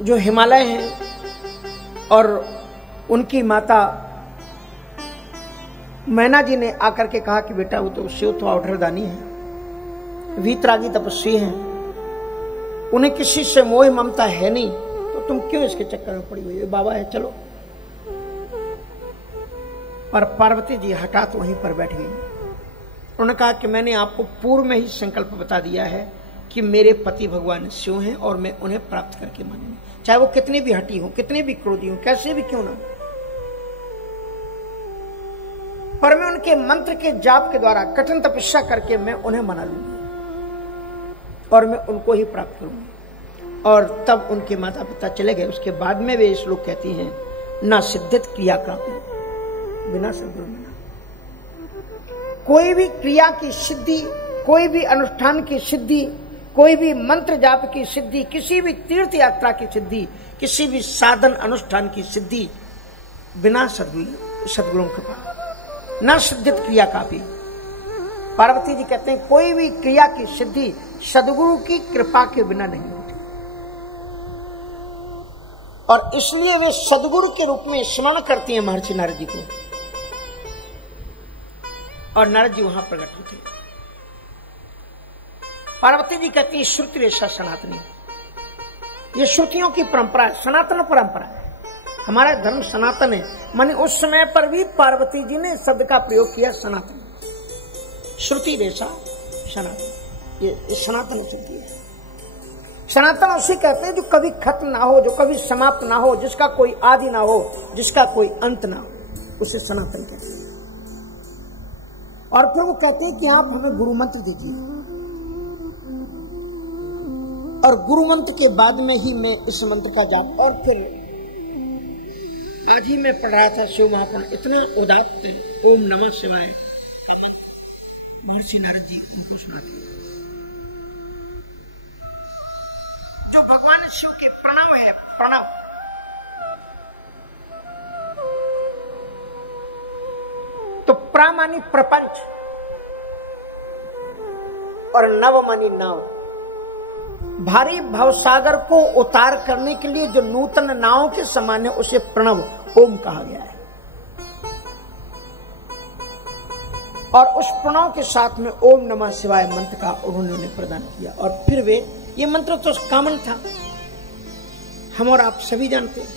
जो हिमालय हैं और उनकी माता मैना जी ने आकर के कहा कि बेटा वो तो शिव तो औढ़रदानी है, वीतरागी तपस्वी हैं, उन्हें किसी से मोह ममता है नहीं, तो तुम क्यों इसके चक्कर में पड़ी हुई है? बाबा है चलो। पर पार्वती जी हठात वहीं पर बैठ गई। उन्होंने कहा कि मैंने आपको पूर्व में ही संकल्प बता दिया है कि मेरे पति भगवान शिव हैं और मैं उन्हें प्राप्त करके मानूंगी, चाहे वो कितनी भी हटी हो, कितनी भी क्रोधी हो, कैसे भी क्यों ना हो। पर मैं उनके मंत्र के जाप के द्वारा कठिन तपस्या करके मैं उन्हें मना लूंगी और मैं उनको ही प्राप्त करूंगी। और तब उनके माता पिता चले गए। उसके बाद में वे श्लोक कहती हैं, ना सिद्धित क्रिया का बिना सद्गुरु मिला। कोई भी क्रिया की सिद्धि, कोई भी अनुष्ठान की सिद्धि, कोई भी मंत्र जाप की सिद्धि, किसी भी तीर्थ यात्रा की सिद्धि, किसी भी साधन अनुष्ठान की सिद्धि बिना सद्गुरुओं के पास न सिद्धित क्रिया का भी। पार्वती जी कहते हैं कोई भी क्रिया की सिद्धि सद्गुरु की कृपा के बिना नहीं होती, और इसलिए वे सद्गुरु के रूप में स्मरण करती हैं महर्षि नारद जी को, और नारद जी वहां प्रकट होते। पार्वती जी कहती है श्रुति रेशा सनातनी, ये श्रुतियों की परंपरा है, सनातन परंपरा है, हमारा धर्म सनातन है। माने उस समय पर भी पार्वती जी ने शब्द का प्रयोग किया सनातन, श्रुति रेशा सनातन, ये सनातन श्रुति है। सनातन उसे कहते हैं जो कभी खत्म ना हो, जो कभी समाप्त ना हो, जिसका कोई आदि ना हो, जिसका कोई अंत ना हो, उसे सनातन कहते हैं। और फिर वो कहते हैं कि आप हमें गुरु मंत्र दीजिए, और गुरु मंत्र के बाद में ही मैं इस मंत्र का जाप। और फिर आज ही मैं पढ़ रहा था शिव महापुराण, इतना उदात्त ओम नमः शिवाय महर्षि नारद जी उनको सुनाते, जो भगवान शिव के प्रणव है, प्रणव। तो प्रा मानी प्रपंच और नव मानी नाव। भारी भवसागर को उतार करने के लिए जो नूतन नाव के समान है उसे प्रणव ओम कहा गया है। और उस प्रणव के साथ में ओम नमः शिवाय मंत्र का उन्होंने प्रदान किया। और फिर वे, ये मंत्र तो कॉमन था, हम और आप सभी जानते हैं।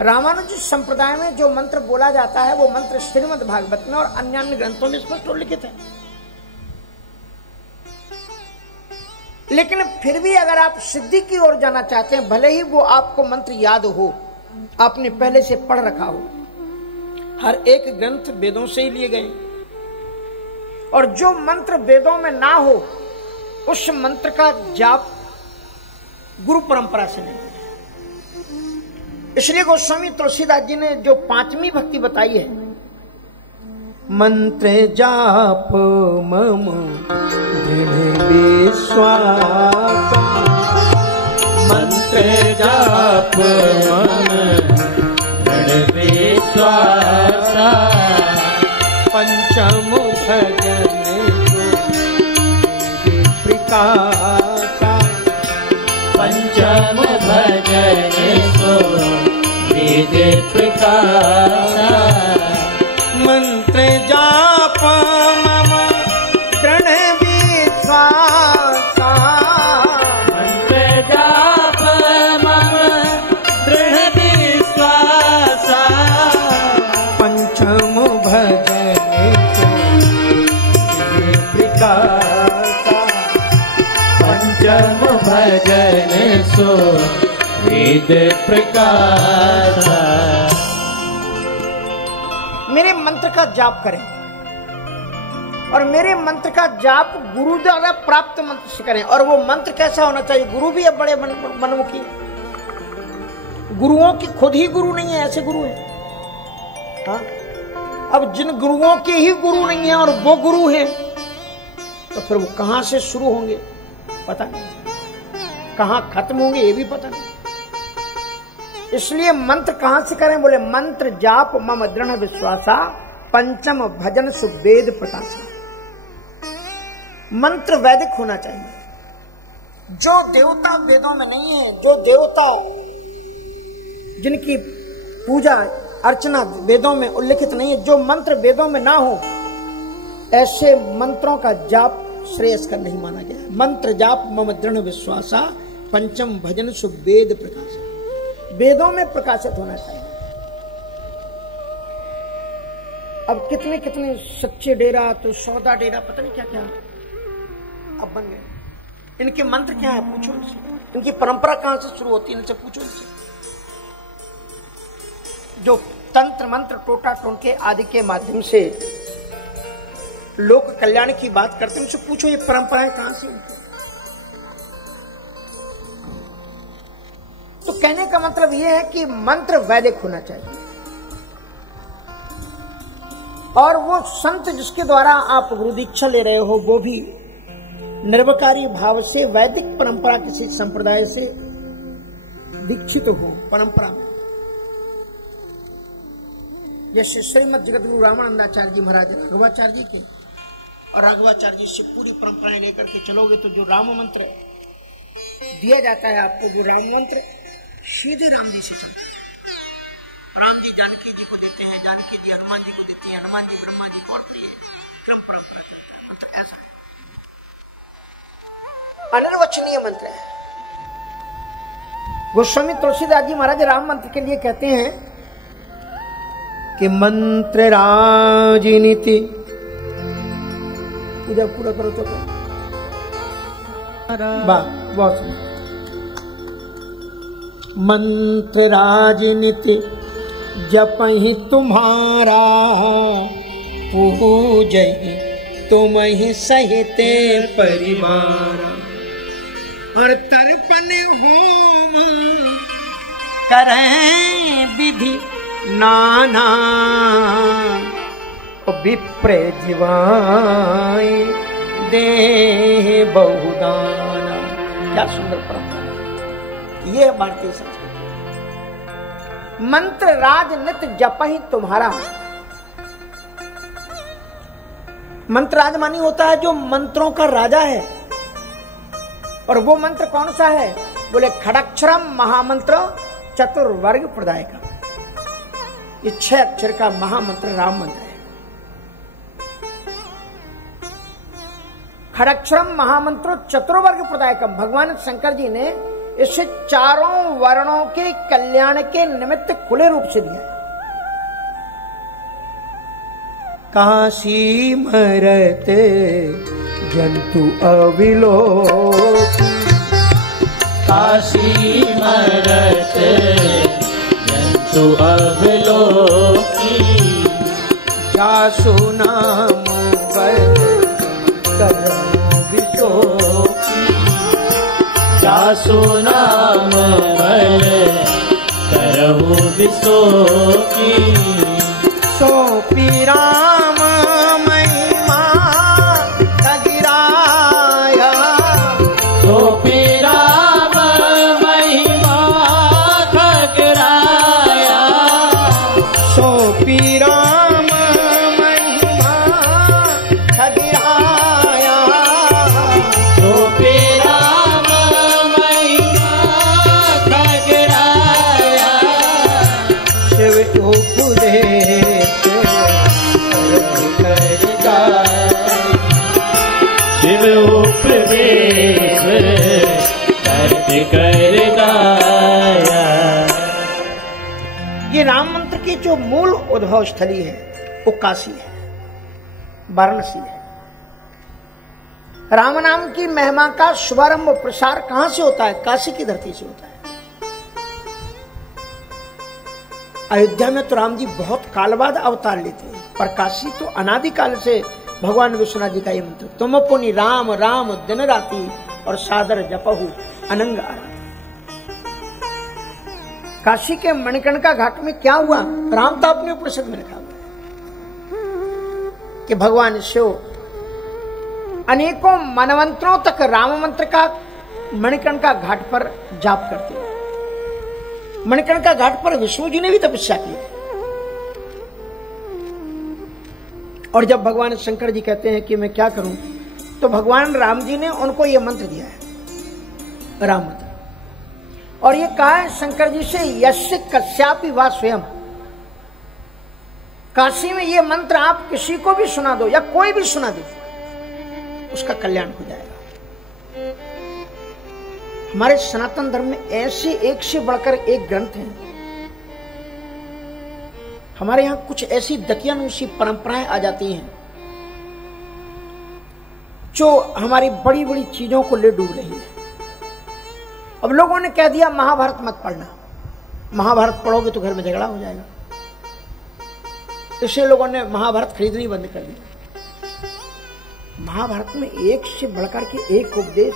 रामानुज संप्रदाय में जो मंत्र बोला जाता है वो मंत्र श्रीमद् भागवत में और अन्य ग्रंथों में स्पष्ट लिखित है। लेकिन फिर भी अगर आप सिद्धि की ओर जाना चाहते हैं, भले ही वो आपको मंत्र याद हो, आपने पहले से पढ़ रखा हो, हर एक ग्रंथ वेदों से ही लिए गए, और जो मंत्र वेदों में ना हो उस मंत्र का जाप गुरु परंपरा से नहीं। इसलिए गोस्वामी तुलसीदास जी ने जो 5वीं भक्ति बताई है, मंत्र जाप मम दृढ़ विश्वास, मंत्र जाप मम दृढ़ विश्वास, पंचम भजन प्रकाशा, पंचम भजन सो वेद प्रकाशा, मंत्र जाप मम दृढ़ विश्वासा, मंत्र जाप मम दृढ़ विश्वासा, पंचम भजन प्रकाशा, पंचम भजन सो वेद प्रकाशा। मेरे मंत्र का जाप करें, और मेरे मंत्र का जाप गुरु द्वारा प्राप्त मंत्र से करें। और वो मंत्र कैसा होना चाहिए? गुरु भी अब बड़े मनमुखी हैं, गुरुओं की खुद ही गुरु नहीं है, ऐसे गुरु हैं। हाँ, अब जिन गुरुओं के ही गुरु नहीं है और वो गुरु हैं, तो फिर वो कहां से शुरू होंगे पता नहीं, कहां खत्म होंगे ये भी पता नहीं। इसलिए मंत्र कहां से करें? बोले मंत्र जाप मम दृढ़ विश्वासा, पंचम भजन सुवेद प्रकाशा। मंत्र वैदिक होना चाहिए, जो देवता वेदों में नहीं है, जो देवता जिनकी पूजा अर्चना वेदों में उल्लिखित नहीं है, जो मंत्र वेदों में ना हो, ऐसे मंत्रों का जाप श्रेयस्कर नहीं माना गया है। मंत्र जाप मम दृढ़ विश्वासा पंचम भजन सु वेद प्रकाश। वेदों में प्रकाशित होना चाहिए। अब कितने कितने सच्चे डेरा, तो सौदा डेरा, पता नहीं क्या क्या अब बन गए। इनके मंत्र क्या है पूछो इनसे। इनकी परंपरा कहां से शुरू होती है, इनसे पूछो इनसे। जो तंत्र मंत्र टोटा टोनके आदि के माध्यम से लोक कल्याण की बात करते हैं, उनसे पूछो ये परंपराएं कहां से उनकी। तो कहने का मतलब यह है कि मंत्र वैदिक होना चाहिए, और वो संत जिसके द्वारा आप गुरु दीक्षा ले रहे हो वो भी निर्वकारी भाव से वैदिक परंपरा किसी संप्रदाय से दीक्षित हो परंपरा में। जैसे श्रीमद जगतगुरु रामानंदाचार्य जी महाराज राघवाचार्य जी के, और राघवाचार्य जी से पूरी परंपराएं लेकर के चलोगे तो जो राम मंत्र दिया जाता है आपको, जो राम मंत्र सीधे राम जी से चलता है। राम जी जानकी जी को देते हैं, जानकी जी हनुमान जी को देते हैं, हनुमान जी ब्रह्मा जी को आते हैं। क्रम परंपरा ऐसा अनिर्वचनीय मंत्र है। गोस्वामी तुलसीदास जी महाराज राम मंत्र के लिए कहते हैं कि मंत्र राजनीति, पूजा पूरा करो तो बहुत मंत्र राजनीति जपहि तुम्हारा, पूजहि तुम ही सहिते परिवार, और तर्पण होम करें विधि नाना, विप्र जीवाए दे बहुदाना। क्या सुंदर परंपरा, ये है भारतीय संस्कृति। मंत्र राज नित जपहि तुम्हारा। मंत्र राज मानी होता है जो मंत्रों का राजा है, और वो मंत्र कौन सा है? बोले खड़ाक्षरम महामंत्र चतुर्वर्ग प्रदाय का। ये 6 अक्षर का महामंत्र राम मंत्र है। खड़ाक्षरम महामंत्र चतुर्वर्ग प्रदाय का। भगवान शंकर जी ने इसे चारों वर्णों के कल्याण के निमित्त खुले रूप से दिया है। काशी मरत जंतु अविलोक, काशी मरत जंतु अविलोकी, जासु नाम करहु विशोकी, जासु नाम करहु विशोकी, सोपी राम महिमा खगिराया, सोपी राम महिमा खगिराया, सोपी राम महिमा खगिराया, सोपी राम महिमा खगिराया, शिव उपदेश शिव उपदेश करते कर गाया। ये राम मंत्र की जो मूल उद्भव स्थली है वो काशी है, वाराणसी है। राम नाम की महिमा का शुभारंभ प्रसार कहां से होता है? काशी की धरती से होता है। अयोध्या में तो राम जी बहुत काल बाद अवतार लेते हैं, पर काशी तो अनादिकाल से भगवान विश्वनाथ जी का ये मंत्र, तुम पुनि राम राम दिन राति, और सादर जपहु अनंग आराधि। काशी के मणिकर्णिका घाट में क्या हुआ? राम तो अपने उपनिषद में लिखा हुआ है कि भगवान शिव अनेकों मनवंतरों तक राम मंत्र का मणिकर्णिका घाट पर जाप करते हैं। मणिकर्णिका घाट पर विष्णु जी ने भी तपस्या की, और जब भगवान शंकर जी कहते हैं कि मैं क्या करूं, तो भगवान राम जी ने उनको यह मंत्र दिया है राम मंत्र। और ये कहा है शंकर जी से, यस्य कस्यापि वा स्वयं। काशी में ये मंत्र आप किसी को भी सुना दो या कोई भी सुना दे, उसका कल्याण हो जाएगा। हमारे सनातन धर्म में ऐसे एक से बढ़कर एक ग्रंथ हैं। हमारे यहां कुछ ऐसी दकियानुसी परंपराएं आ जाती हैं जो हमारी बड़ी बड़ी चीजों को ले डूब रही है। अब लोगों ने कह दिया महाभारत मत पढ़ना, महाभारत पढ़ोगे तो घर में झगड़ा हो जाएगा, इसलिए लोगों ने महाभारत खरीदनी बंद कर दी। महाभारत में एक से बढ़कर के एक उपदेश।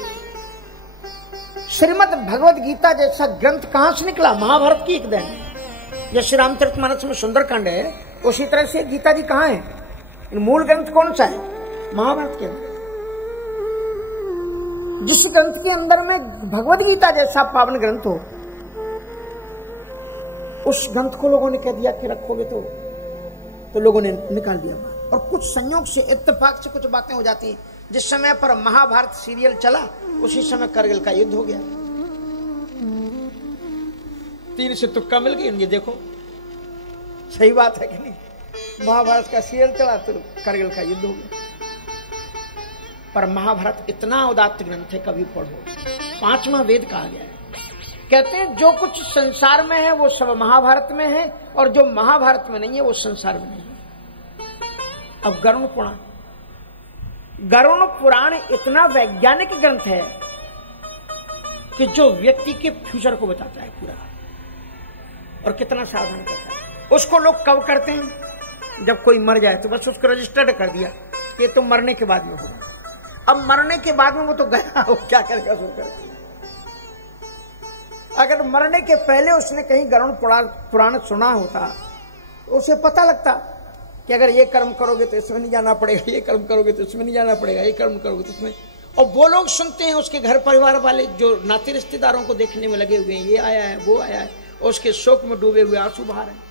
श्रीमद् भगवद गीता जैसा ग्रंथ कहां से निकला? महाभारत की एक देन है। जैसे रामचरितमानस में सुंदरकांड है, उसी तरह से गीता जी कहां है? मूल ग्रंथ कौन सा है? महाभारत के अंदर। जिस ग्रंथ के अंदर में भगवद गीता जैसा पावन ग्रंथ हो, उस ग्रंथ को लोगों ने कह दिया कि रखोगे तो लोगों ने निकाल दिया। और कुछ संयोग से इत्तेफाक से कुछ बातें हो जाती। जिस समय पर महाभारत सीरियल चला, उसी समय करगिल का युद्ध हो गया। तीर से तुक्का मिल गई। ये देखो सही बात है कि नहीं? महाभारत का सीरियल चला तो करगिल का युद्ध हो गया। पर महाभारत इतना उदात्त ग्रंथ है, कभी पढ़ो। 5वां वेद कहा गया है। कहते हैं जो कुछ संसार में है वो सब महाभारत में है, और जो महाभारत में नहीं है वो संसार में नहीं है। अब गरुण पुराण, गरुण पुराण इतना वैज्ञानिक ग्रंथ है कि जो व्यक्ति के फ्यूचर को बताता है पूरा, और कितना सावधान करता है। उसको लोग कब करते हैं? जब कोई मर जाए तो बस उसको रजिस्टर्ड कर दिया कि तो मरने के बाद में होगा। अब मरने के बाद में वो तो गया, वो क्या करेगा सोचकर। अगर मरने के पहले उसने कहीं गरुण पुराण सुना होता तो उसे पता लगता कि अगर ये कर्म करोगे तो इसमें नहीं जाना पड़ेगा, ये कर्म करोगे तो इसमें नहीं जाना पड़ेगा, ये कर्म करोगे तो इसमें। और वो लोग सुनते हैं, उसके घर परिवार वाले जो नाते रिश्तेदारों को देखने में लगे हुए हैं, ये आया है वो आया है, और उसके शोक में डूबे हुए आंसू बहा रहे हैं।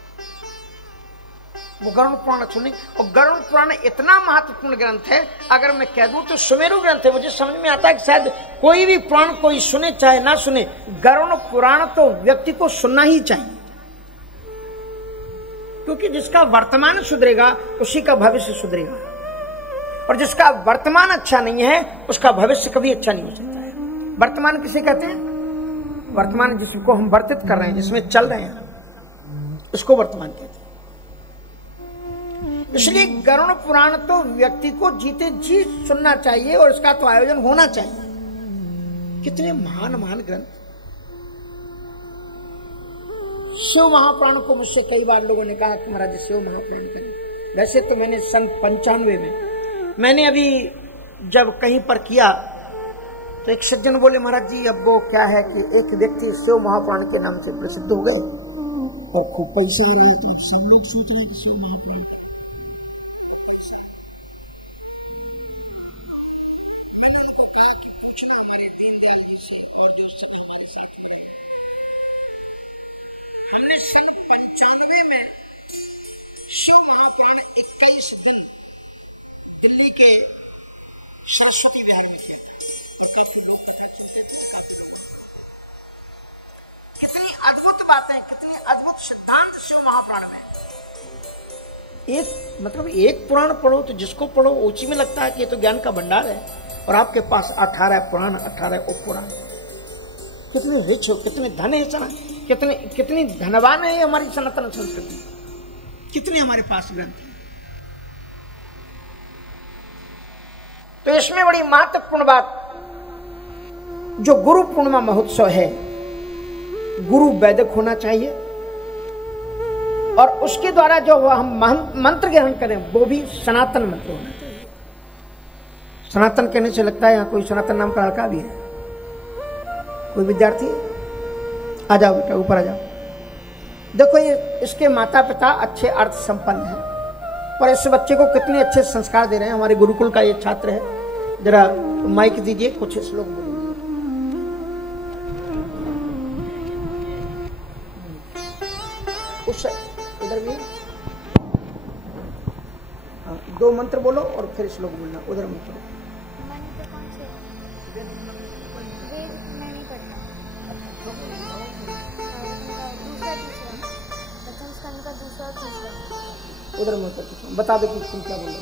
वो गरुण पुराण सुने। और गरुण पुराण इतना महत्वपूर्ण ग्रंथ है, अगर मैं कह दूं तो सुमेरु ग्रंथ है। मुझे समझ में आता है कि शायद कोई भी पुराण कोई सुने चाहे ना सुने, गरुण पुराण तो व्यक्ति को सुनना ही चाहिए। क्योंकि जिसका वर्तमान सुधरेगा उसी का भविष्य सुधरेगा, और जिसका वर्तमान अच्छा नहीं है उसका भविष्य कभी अच्छा नहीं हो सकता है। वर्तमान किसे कहते हैं? वर्तमान जिसको हम वर्तित कर रहे हैं, जिसमें चल रहे हैं, उसको वर्तमान कहते हैं। इसलिए गरुण पुराण तो व्यक्ति को जीते जी सुनना चाहिए, और इसका तो आयोजन होना चाहिए। कितने महान महान ग्रंथ। शिव महापुराण को मुझसे कई बार लोगों ने कहा कि महाराज शिव महापुराण करें। वैसे तो मैंने सन 95 में मैंने अभी जब कहीं पर किया तो एक सज्जन बोले, महाराज जी अब वो क्या है कि एक व्यक्ति शिव महापुराण के नाम से प्रसिद्ध हो गए और खूब पैसे हो रहे, तो सब लोग सोच रहे कि शिव महापुराण। मैंने उनको कहा कि पूछना हमारे दीनदयाल जी से और जो हमारे साथ में। हमने सन 95 में शिव महापुराण 21 दिन दिल्ली के सरस्वती विहार में किया और काफी लोग कितनी अद्भुत बातें, कितनी अद्भुत सिद्धांत शिव महापुराण में। एक पुराण पढ़ो तो जिसको पढ़ो ऊंची में लगता है कि तो ज्ञान का भंडार है, और आपके पास 18 पुराण, 18 उपपुराण। कितने रिच हो, कितने धन है, कितनी धनवान है हमारी सनातन संस्कृति, कितने हमारे पास ग्रंथ हैं। तो इसमें बड़ी महत्वपूर्ण बात, जो गुरु पूर्णिमा महोत्सव है, गुरु वैदिक होना चाहिए, और उसके द्वारा जो हम मंत्र ग्रहण करें वो भी सनातन मंत्र होना चाहिए। सनातन कहने से लगता है यहाँ कोई सनातन नाम का लड़का भी है। कोई विद्यार्थी? आ जाओ बेटा, ऊपर आ जाओ। देखो ये इसके माता पिता अच्छे अर्थ संपन्न हैं, और इस बच्चे को कितने अच्छे संस्कार दे रहे हैं। हमारे गुरुकुल का ये छात्र है। जरा माइक दीजिए, कुछ श्लोक बोलिए। उस उधर भी 2 मंत्र बोलो और फिर श्लोक बोलना। उधर मंत्र कौन से? वेद मैं नहीं पढ़ती। उधर मैं उत्तर बता दो कि तुम क्या बोल रहे हो।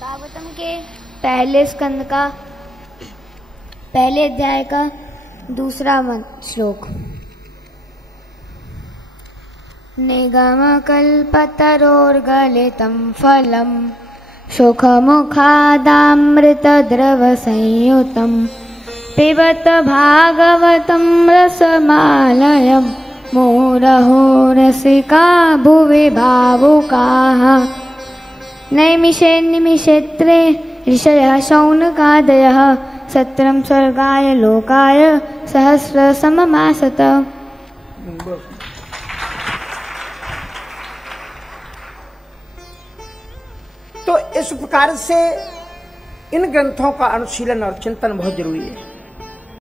भागवतम के पहले स्कंद का पहले अध्याय का दूसरा श्लोक। निगम कल्पतरोर्गलितं फलम् सुखमुखादामृत द्रव संयुतं पिबत भागवतं रसमालयं मुहुरहो रसिका भुवि भावुकाः नैमिषे निमिषेत्रे ऋषयः शौनकादयः सत्रं स्वर्गाय लोकाय सहस्रसममासत। तो इस प्रकार से इन ग्रंथों का अनुशीलन और चिंतन बहुत जरूरी है।